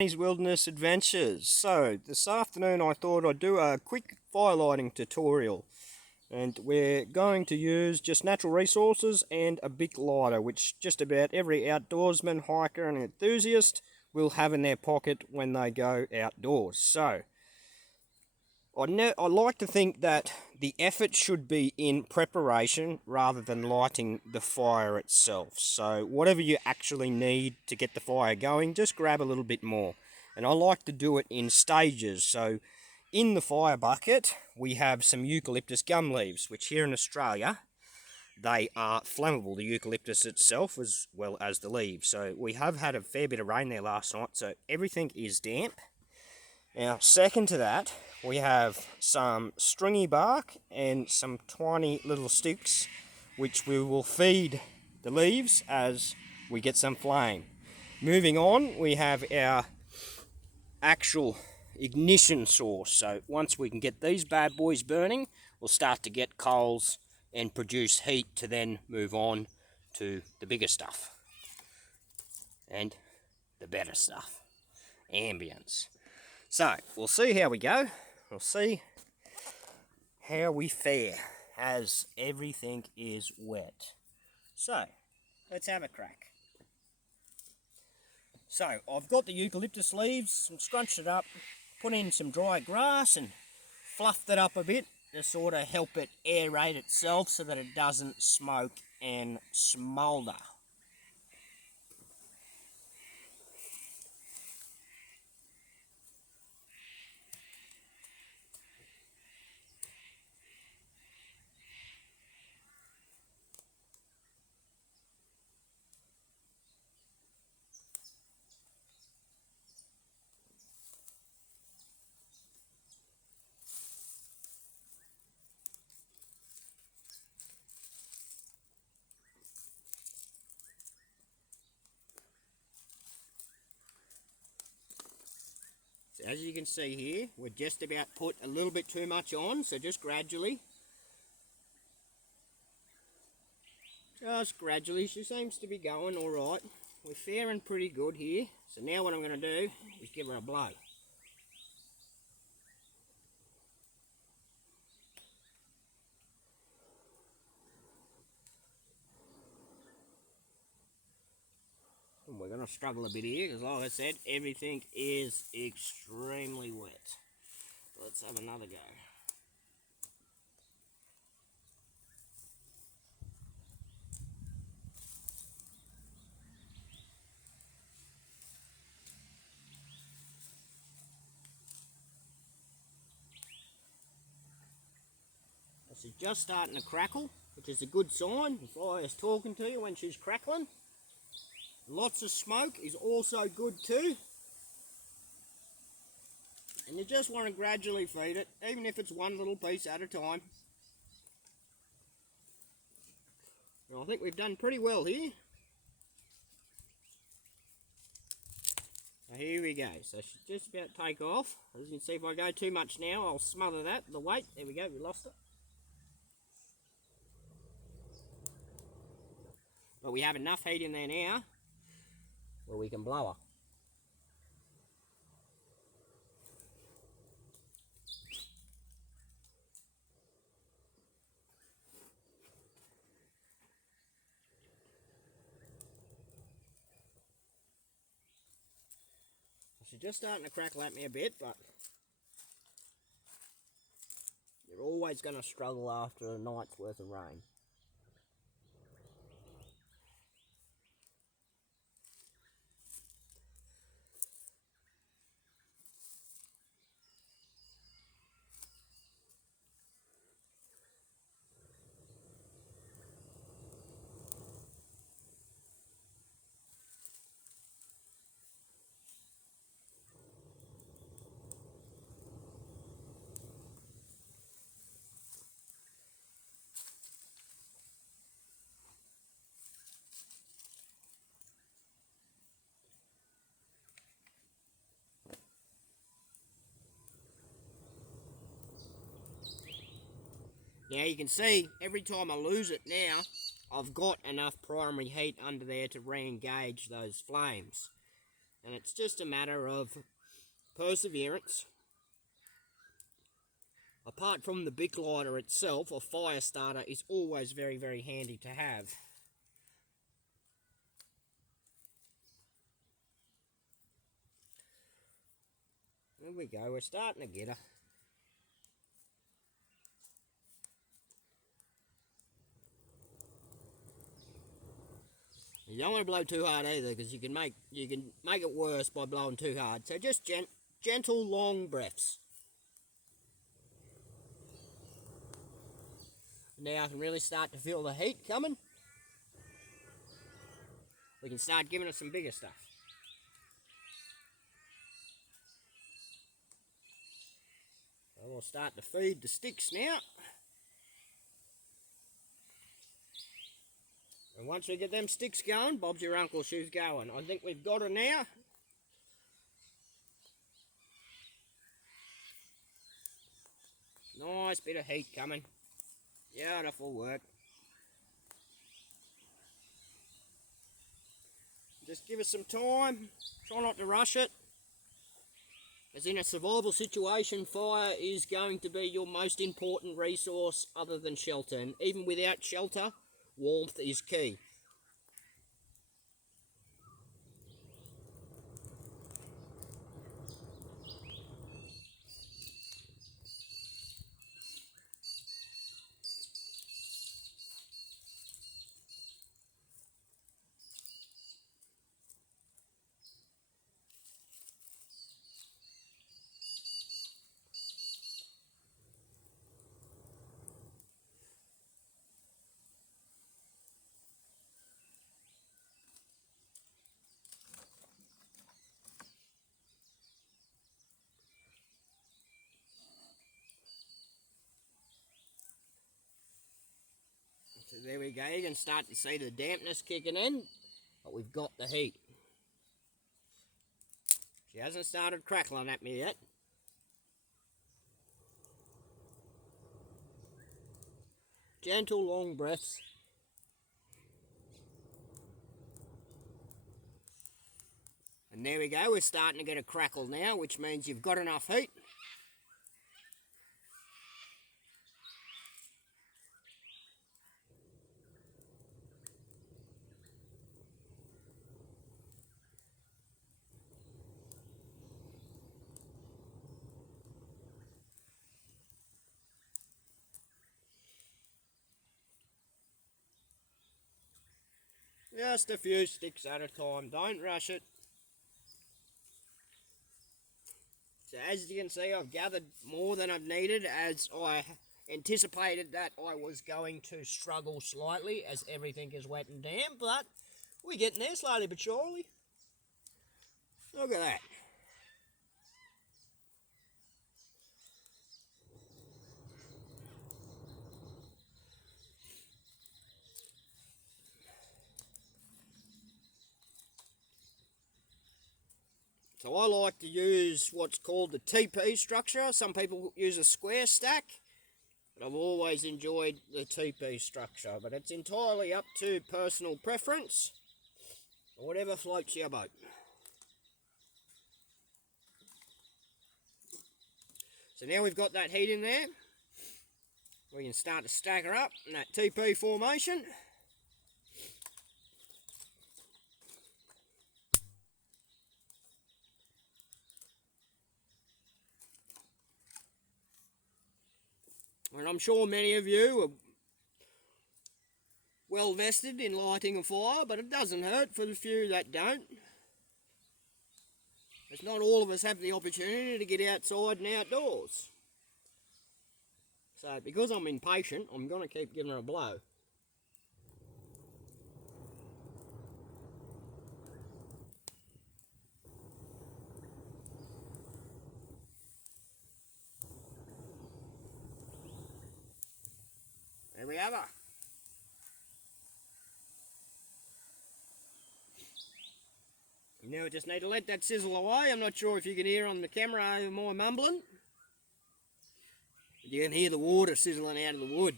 These Wilderness Adventures. So this afternoon I thought I'd do a quick firelighting tutorial, and we're going to use just natural resources and a big lighter, which just about every outdoorsman, hiker and enthusiast will have in their pocket when they go outdoors. So I like to think that the effort should be in preparation rather than lighting the fire itself. So whatever you actually need to get the fire going, just grab a little bit more. And I like to do it in stages. So in the fire bucket, we have some eucalyptus gum leaves, which here in Australia, they are flammable, the eucalyptus itself as well as the leaves. So we have had a fair bit of rain there last night, so everything is damp. Now, second to that, we have some stringy bark and some tiny little sticks, which we will feed the leaves as we get some flame. Moving on, we have our actual ignition source. So once we can get these bad boys burning, we'll start to get coals and produce heat to then move on to the bigger stuff and the better stuff, ambience. So, we'll see how we go. We'll see how we fare as everything is wet. So, let's have a crack. So, I've got the eucalyptus leaves and scrunched it up, put in some dry grass and fluffed it up a bit to sort of help it aerate itself so that it doesn't smoke and smoulder. As you can see here, we're just about put a little bit too much on, so just gradually. Just gradually, she seems to be going alright. We're faring pretty good here. So now what I'm going to do is give her a blow. And we're going to struggle a bit here because, like I said, everything is extremely wet. Let's have another go. She's just starting to crackle, which is a good sign. The fire's talking to you when she's crackling. Lots of smoke is also good too. And you just want to gradually feed it, even if it's one little piece at a time. And I think we've done pretty well here. So here we go. So she's just about to take off. As you can see, if I go too much now, I'll smother that, the weight. There we go, we lost it. But we have enough heat in there now where we can blow her. She's just starting to crackle at me a bit, but you're always going to struggle after a night's worth of rain. Now you can see every time I lose it now, I've got enough primary heat under there to re-engage those flames. And it's just a matter of perseverance. Apart from the Bic lighter itself, a fire starter is always very, very handy to have. There we go, we're starting to get her. You don't want to blow too hard either, because you can make it worse by blowing too hard. So just gentle, long breaths. Now I can really start to feel the heat coming. We can start giving it some bigger stuff. So we'll start to feed the sticks now. And once we get them sticks going, Bob's your uncle, she's going. I think we've got her now. Nice bit of heat coming. Beautiful work. Just give us some time. Try not to rush it. As in a survival situation, fire is going to be your most important resource other than shelter. And even without shelter, warmth is key. So there we go, you can start to see the dampness kicking in, but we've got the heat. She hasn't started crackling at me yet. Gentle, long breaths. And there we go, we're starting to get a crackle now, which means you've got enough heat. Just a few sticks at a time, don't rush it. So as you can see, I've gathered more than I've needed, as I anticipated that I was going to struggle slightly as everything is wet and damp, but we're getting there slowly but surely. Look at that. So I like to use what's called the TP structure. Some people use a square stack, but I've always enjoyed the TP structure. But it's entirely up to personal preference, or whatever floats your boat. So now we've got that heat in there, we can start to stack her up in that TP formation. And I'm sure many of you are well vested in lighting a fire, but it doesn't hurt for the few that don't. It's not all of us have the opportunity to get outside and outdoors. So because I'm impatient, I'm going to keep giving her a blow. There we have her. Now we just need to let that sizzle away. I'm not sure if you can hear on the camera over my mumbling. But you can hear the water sizzling out of the wood.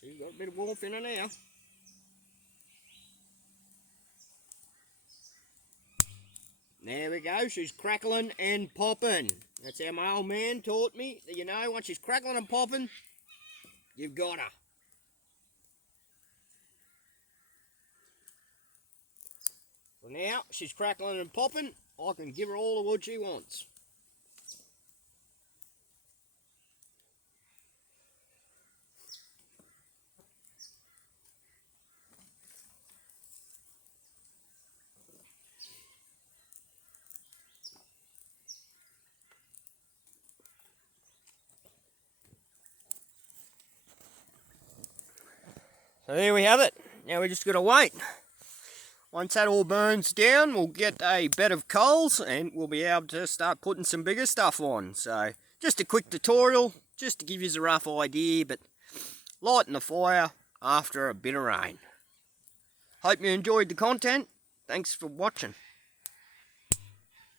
She's got a bit of warmth in her now. There we go, she's crackling and popping. That's how my old man taught me. You know, once she's crackling and popping, you've got her. So now she's crackling and popping, I can give her all the wood she wants. So there we have it. Now we just got to wait. Once that all burns down, we'll get a bed of coals and we'll be able to start putting some bigger stuff on. So just a quick tutorial, just to give you a rough idea, but lighting the fire after a bit of rain. Hope you enjoyed the content. Thanks for watching.